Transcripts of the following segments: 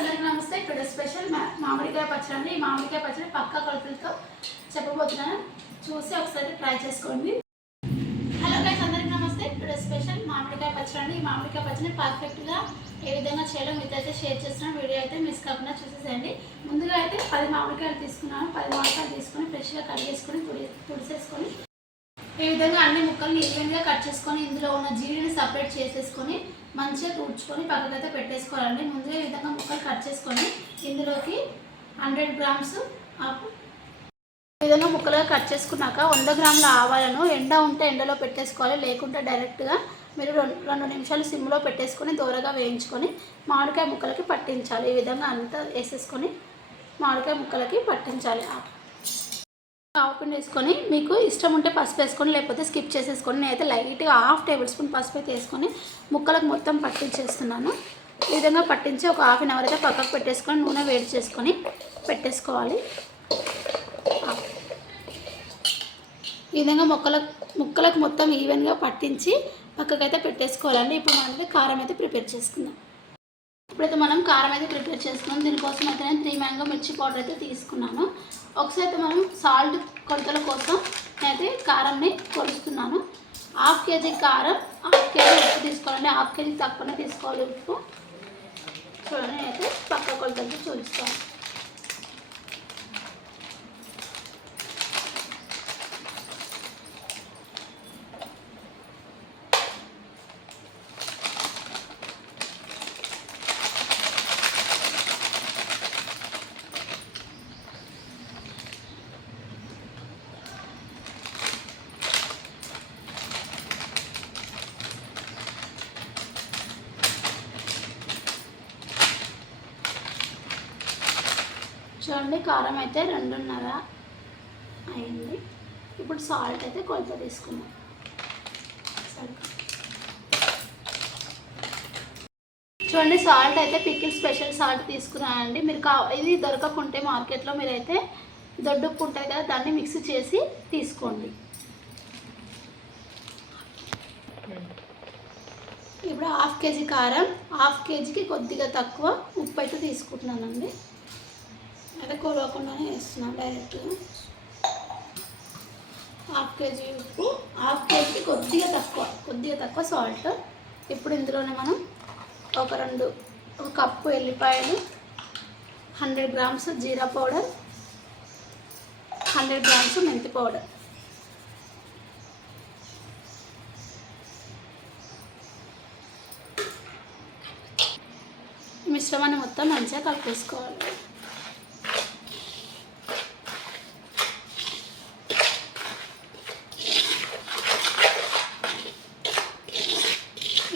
అందరికీ నమస్తే. ఇక్కడ స్పెషల్ మామిడికాయ పచ్చడి అండి. ఈ మామిడికాయ పచ్చడి పక్క కొలతలతో చెప్పబోతున్నాను. చూసి ఒకసారి ట్రై చేసుకోండి. హలో గైస్ అందరికీ నమస్తే. ఇక్కడ స్పెషల్ మామిడికాయ పచ్చడి అండి. ఈ మామిడికాయ పచ్చడిని పర్ఫెక్ట్గా ఏ విధంగా చేయడం మీతో అయితే షేర్ చేస్తున్న వీడియో అయితే మిస్ కాకుండా చూసేసేయండి. ముందుగా అయితే పది మామిడికాయలు తీసుకున్నాను. పది మామిడికాయలు తీసుకొని ఫ్రెష్గా చేసుకొని తుడి తుడిసేసుకొని ఈ విధంగా అన్ని ముక్కల్ని ఈవెన్గా కట్ చేసుకొని ఇందులో ఉన్న జీడిని సపరేట్ చేసేసుకొని మంచిగా కూర్చుకొని పక్కకైతే పెట్టేసుకోవాలండి. ముందుగా ఈ విధంగా ముక్కలు కట్ చేసుకొని ఇందులోకి హండ్రెడ్ గ్రామ్స్ ఆపు ఈ విధంగా ముక్కలుగా కట్ చేసుకున్నాక వంద గ్రాముల ఆవాలను ఎండ ఉంటే ఎండలో పెట్టేసుకోవాలి. లేకుంటే డైరెక్ట్గా మీరు రెండు రెండు నిమిషాలు సిమ్లో పెట్టేసుకొని దూరగా వేయించుకొని మామిడికాయ ముక్కలకి పట్టించాలి. ఈ విధంగా అంతా వేసేసుకొని మామిడికాయ ముక్కలకి పట్టించాలి. ఆవుపిండి వేసుకొని మీకు ఇష్టం ఉంటే పసుపు వేసుకొని లేకపోతే స్కిప్ చేసేసుకొని నేనైతే లైట్గా హాఫ్ టేబుల్ స్పూన్ పసుపు అయితే వేసుకొని ముక్కలకు మొత్తం పట్టించేస్తున్నాను. ఈ విధంగా పట్టించి ఒక హాఫ్ అన్ అవర్ అయితే పక్కకు పెట్టేసుకొని నూనె వేడి చేసుకొని పెట్టేసుకోవాలి. ఈ విధంగా మొక్కలకు ముక్కలకు మొత్తం ఈవెన్గా పట్టించి పక్కకైతే పెట్టేసుకోవాలండి. ఇప్పుడు మనం కారం అయితే ప్రిపేర్ చేసుకుందాం. ఇప్పుడైతే మనం కారం అయితే ప్రిపేర్ చేసుకున్నాం. దీనికోసం అయితే నేను త్రీ మ్యాంగో మిర్చి పౌడర్ అయితే తీసుకున్నాను. ఒకసారి అయితే మనం సాల్ట్ కొలతల కోసం నేనైతే కారంని కొలుస్తున్నాను. హాఫ్ కేజీ కారం హాఫ్ కేజీ ఉప్పు తీసుకోవాలండి. హాఫ్ కేజీ తక్కువనే తీసుకోవాలి ఉప్పు. చూడండి అయితే పక్క కొలతలతో చూపిస్తాను. చూడండి కారం అయితే రెండున్నర అయింది. ఇప్పుడు సాల్ట్ అయితే కొలత తీసుకున్నాం చూడండి సాల్ట్ అయితే పికిల్ స్పెషల్ సాల్ట్ తీసుకున్నానండి. మీరు కా ఇది దొరకకుంటే మార్కెట్లో మీరైతే దొడ్డుప్పు ఉంటుంది కదా దాన్ని మిక్స్ చేసి తీసుకోండి. ఇప్పుడు హాఫ్ కేజీ కారం హాఫ్ కేజీకి కొద్దిగా తక్కువ ఉప్పు అయితే తీసుకుంటున్నానండి. అంటే కొలవకుండానే వేస్తున్నాను డైరెక్ట్ హాఫ్ కేజీ ఉప్పు హాఫ్ కేజీకి కొద్దిగా తక్కువ కొద్దిగా తక్కువ సాల్ట్ ఇప్పుడు ఇందులోనే మనం ఒక రెండు ఒక కప్పు ఎల్లిపాయలు hundred grams jeera powder hundred grams మెంతి పౌడర్. మిశ్రమాన్ని మొత్తం మంచిగా కలిపేసుకోవాలి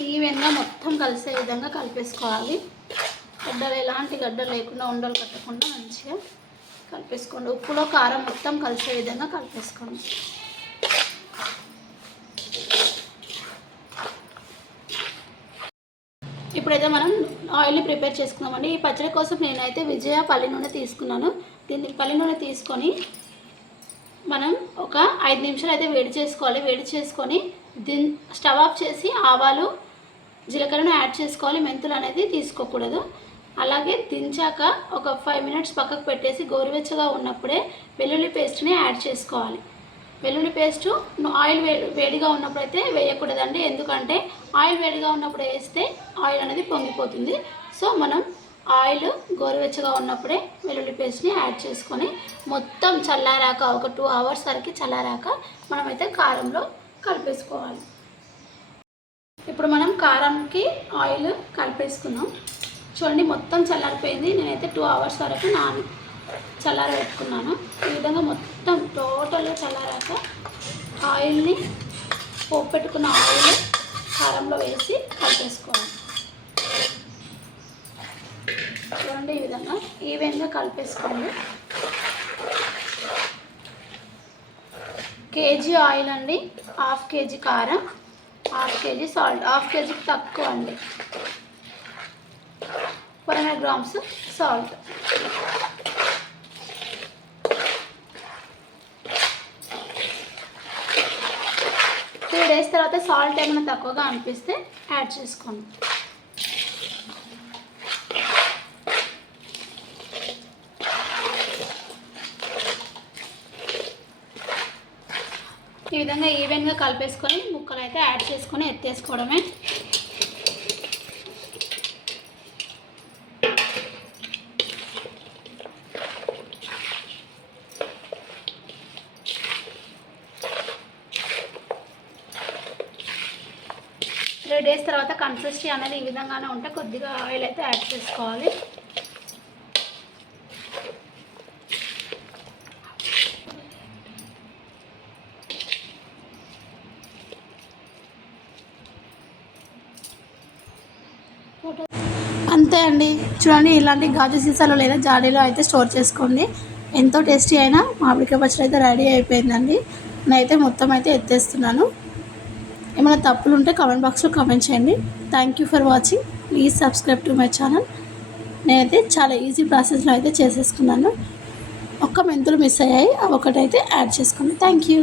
ఈవెన్గా మొత్తం కలిసే విధంగా కలిపేసుకోవాలి. గడ్డలు ఎలాంటి గడ్డలు లేకుండా ఉండలు కట్టకుండా మంచిగా కలిపేసుకోండి. ఉప్పులో కారం మొత్తం కలిసే విధంగా కలిపేసుకోండి. ఇప్పుడైతే మనం ఆయిల్ని ప్రిపేర్ చేసుకుందామండి. ఈ పచ్చడి కోసం నేనైతే విజయ పల్లి నూనె తీసుకున్నాను. దీన్ని పల్లి నూనె తీసుకొని మనం ఒక ఐదు నిమిషాలు అయితే వేడి చేసుకోవాలి. వేడి చేసుకొని దిన్ స్టవ్ ఆఫ్ చేసి ఆవాలు జీలకర్రను యాడ్ చేసుకోవాలి. మెంతులు అనేది తీసుకోకూడదు. అలాగే దించాక ఒక ఫైవ్ మినిట్స్ పక్కకు పెట్టేసి గోరువెచ్చగా ఉన్నప్పుడే వెల్లుల్లి పేస్ట్ని యాడ్ చేసుకోవాలి. వెల్లుల్లి పేస్టు ఆయిల్ వేడి వేడిగా ఉన్నప్పుడు అయితే వేయకూడదండి. ఎందుకంటే ఆయిల్ వేడిగా ఉన్నప్పుడు వేస్తే ఆయిల్ అనేది పొంగిపోతుంది. సో మనం ఆయిల్ గోరువెచ్చగా ఉన్నప్పుడే వెల్లుల్లి పేస్ట్ని యాడ్ చేసుకొని మొత్తం చల్లారాక ఒక టూ అవర్స్ వరకు చల్లారాక మనమైతే కారంలో కలిపేసుకోవాలి. ఇప్పుడు మనం కారంకి ఆయిల్ కలిపేసుకున్నాం చూడండి మొత్తం చల్లారిపోయింది. నేనైతే టూ అవర్స్ వరకు నాన్ చల్లార పెట్టుకున్నాను ఈ విధంగా మొత్తం టోటల్గా చల్లారాక ఆయిల్ని పోపు పెట్టుకున్న ఆయిల్ కారంలో వేసి కలిపేసుకోవాలి. చూడండి ఈ విధంగా ఈవెన్గా కలిపేసుకోండి. కేజీ ఆయిల్ అండి. హాఫ్ కేజీ కారం. హాఫ్ కేజీ సాల్ట్ హాఫ్ కేజీకి తక్కువ అండి. Four hundred grams salt. Three days తర్వాత సాల్ట్ ఏమైనా తక్కువగా అనిపిస్తే యాడ్ చేసుకోండి. విధంగా ఈవెన్గా కలిపేసుకొని ముక్కలు అయితే యాడ్ చేసుకొని ఎత్తేసుకోవడమే. త్రీ డేస్ తర్వాత కన్సిస్టెన్సీ అనేది ఈ విధంగానే ఉంటే కొద్దిగా ఆయిల్ అయితే యాడ్ చేసుకోవాలి. అంతే అండి. చూడండి ఇలాంటి గాజు సీసాలో లేదా జాడీలో అయితే స్టోర్ చేసుకోండి. ఎంతో టేస్టీ అయినా మామిడికాయ పచ్చడి అయితే రెడీ అయిపోయిందండి. నేనైతే మొత్తం అయితే ఎత్తేస్తున్నాను. ఏమైనా తప్పులు ఉంటే కామెంట్ బాక్స్లో కామెంట్ చేయండి. Thank you for watching please subscribe to my channel నేనైతే చాలా ఈజీ ప్రాసెస్లో అయితే చేసేసుకున్నాను. ఒక్క మెంతులు మిస్ అయ్యాయి. అవి ఒకటైతే యాడ్ చేసుకున్నాను థ్యాంక్ యూ